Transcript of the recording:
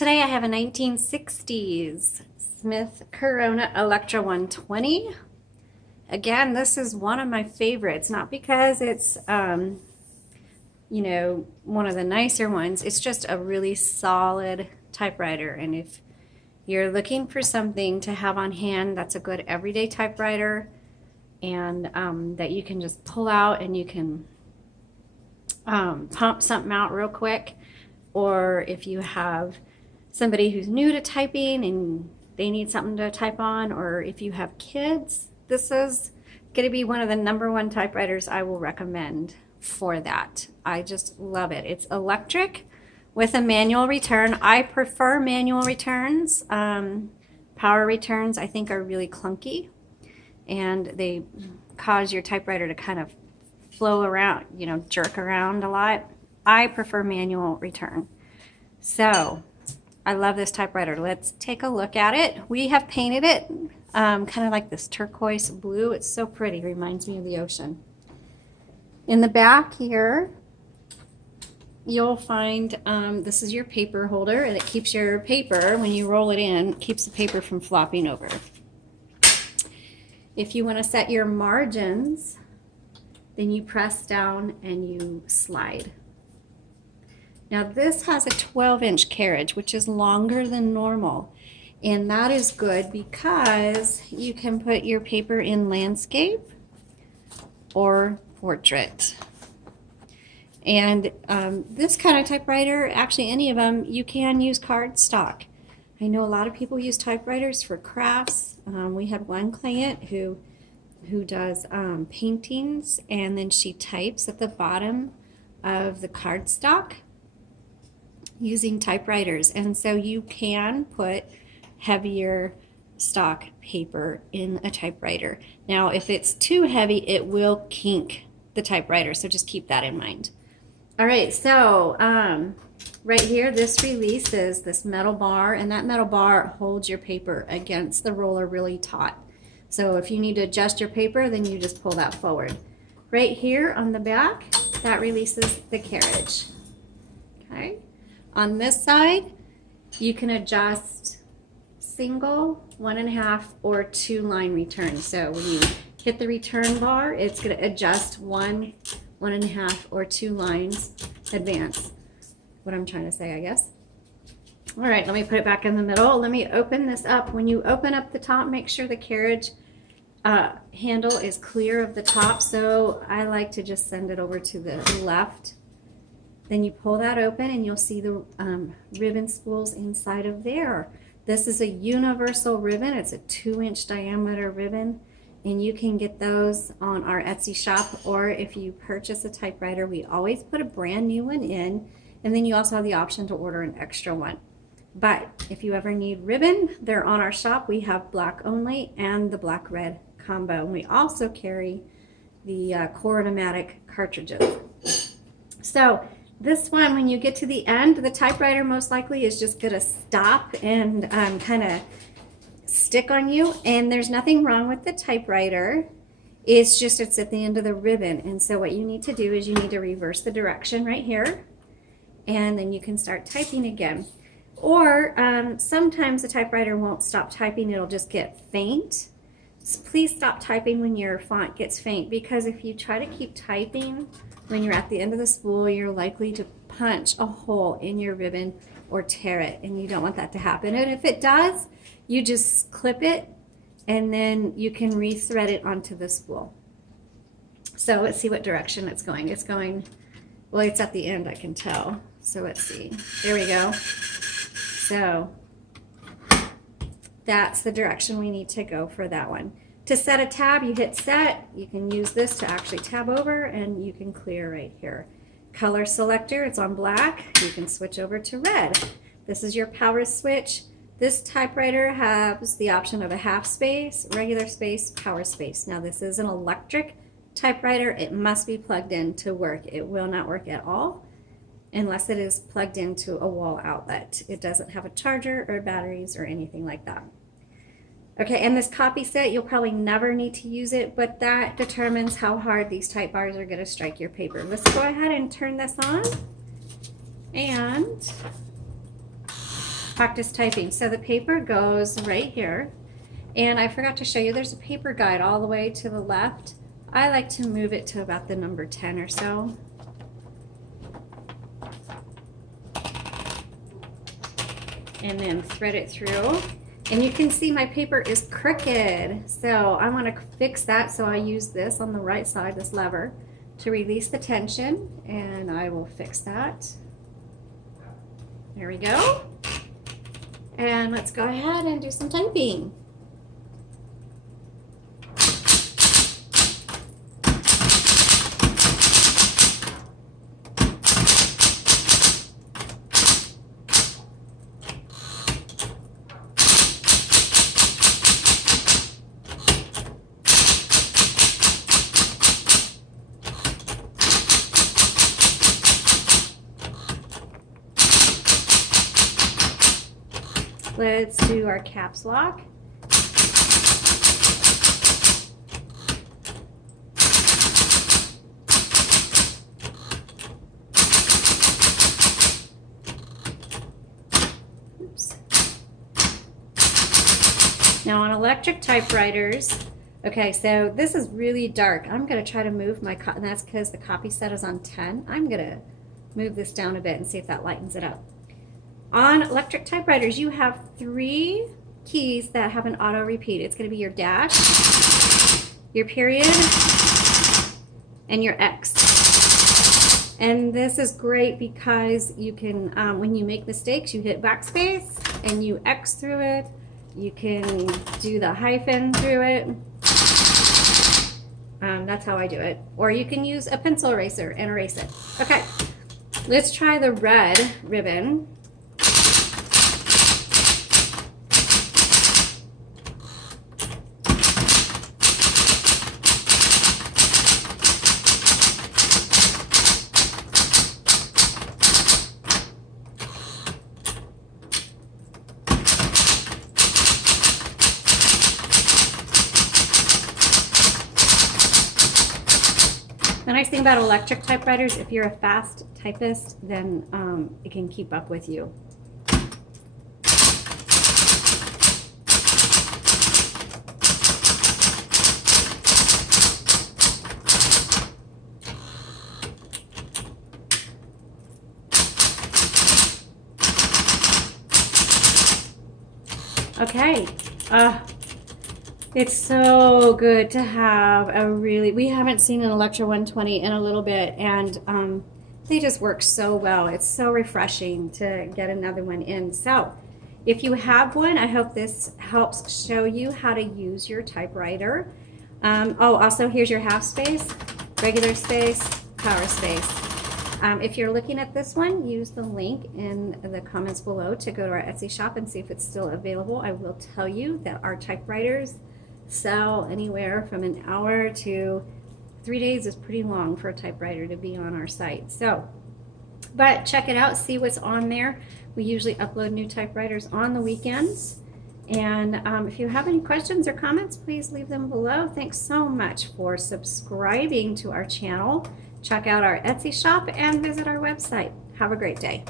Today I have a 1960s Smith Corona Electra 120. Again, this is one of my favorites, not because it's, you know, one of the nicer ones. It's just a really solid typewriter. And if you're looking for something to have on hand that's a good everyday typewriter and that you can just pull out and you can pump something out real quick, or if you have somebody who's new to typing and they need something to type on, or if you have kids, this is going to be one of the #1 typewriters I will recommend for that. I just love it. It's electric with a manual return. I prefer manual returns. Power returns I think are really clunky and they cause your typewriter to kind of flow around, you know, jerk around a lot. I prefer manual return. So I love this typewriter. Let's take a look at it. We have painted it kind of like this turquoise blue. It's so pretty. Reminds me of the ocean. In the back here, you'll find this is your paper holder, and it keeps your paper, when you roll it in, keeps the paper from flopping over. If you want to set your margins, then you press down and you slide. Now this has a 12-inch carriage, which is longer than normal. And that is good because you can put your paper in landscape or portrait. And this kind of typewriter, actually any of them, you can use cardstock. I know a lot of people use typewriters for crafts. We have one client who does paintings, and then she types at the bottom of the cardstock using typewriters. And so you can put heavier stock paper in a typewriter. Now if it's too heavy, it will kink the typewriter, so just keep that in mind. All right, so right here, this releases this metal bar, and that metal bar holds your paper against the roller really taut. So if you need to adjust your paper, then you just pull that forward. Right here on the back, that releases the carriage. Okay. On this side, you can adjust single, 1.5, or 2-line return. So when you hit the return bar, it's going to adjust 1, 1.5, or 2 lines advance. What I'm trying to say, I guess. All right, let me put it back in the middle. Let me open this up. When you open up the top, make sure the carriage handle is clear of the top. So I like to just send it over to the left. Then you pull that open and you'll see the ribbon spools inside of there. This is a universal ribbon. It's a 2-inch diameter ribbon, and you can get those on our Etsy shop, or if you purchase a typewriter, we always put a brand new one in, and then you also have the option to order an extra one. But if you ever need ribbon, they're on our shop. We have black only and the black-red combo. And we also carry the Core-O-Matic cartridges. So this one, when you get to the end, the typewriter most likely is just going to stop and kind of stick on you. And there's nothing wrong with the typewriter. It's just it's at the end of the ribbon. And so what you need to do is you need to reverse the direction right here. And then you can start typing again. Or sometimes the typewriter won't stop typing. It'll just get faint. So please stop typing when your font gets faint, because if you try to keep typing when you're at the end of the spool, you're likely to punch a hole in your ribbon or tear it, and you don't want that to happen. And if it does, you just clip it and then you can re-thread it onto the spool. So let's see what direction it's going. It's going, well, it's at the end, I can tell. So let's see. There we go. So that's the direction we need to go for that one. To set a tab, you hit set. You can use this to actually tab over, and you can clear right here. Color selector, it's on black. You can switch over to red. This is your power switch. This typewriter has the option of a half space, regular space, power space. Now this is an electric typewriter. It must be plugged in to work. It will not work at all unless it is plugged into a wall outlet. It doesn't have a charger or batteries or anything like that. Okay, and this copy set, you'll probably never need to use it, but that determines how hard these type bars are going to strike your paper. Let's go ahead and turn this on. And practice typing. So the paper goes right here. And I forgot to show you, there's a paper guide all the way to the left. I like to move it to about the number 10 or so. And then thread it through. And you can see my paper is crooked. So I want to fix that. So I use this on the right side, this lever, to release the tension. And I will fix that. There we go. And let's go ahead and do some typing. Let's do our caps lock. Oops. Now on electric typewriters, okay, so this is really dark. I'm going to try to move my, and that's because the copy set is on 10. I'm going to move this down a bit and see if that lightens it up. On electric typewriters, you have 3 keys that have an auto repeat. It's going to be your dash, your period, and your X. And this is great because you can, when you make mistakes, you hit backspace and you X through it. You can do the hyphen through it. That's how I do it. Or you can use a pencil eraser and erase it. Okay, let's try the red ribbon. The nice thing about electric typewriters, if you're a fast typist, then it can keep up with you. Okay. It's so good to have a really, we haven't seen an Electra 120 in a little bit, and they just work so well. It's so refreshing to get another one in. So if you have one, I hope this helps show you how to use your typewriter. Oh, also here's your half space, regular space, power space. If you're looking at this one, use the link in the comments below to go to our Etsy shop and see if it's still available. I will tell you that our typewriters sell anywhere from an hour to 3 days is pretty long for a typewriter to be on our site. So, but check it out, see what's on there. We usually upload new typewriters on the weekends. And if you have any questions or comments, please leave them below. Thanks so much for subscribing to our channel. Check out our Etsy shop and visit our website. Have a great day.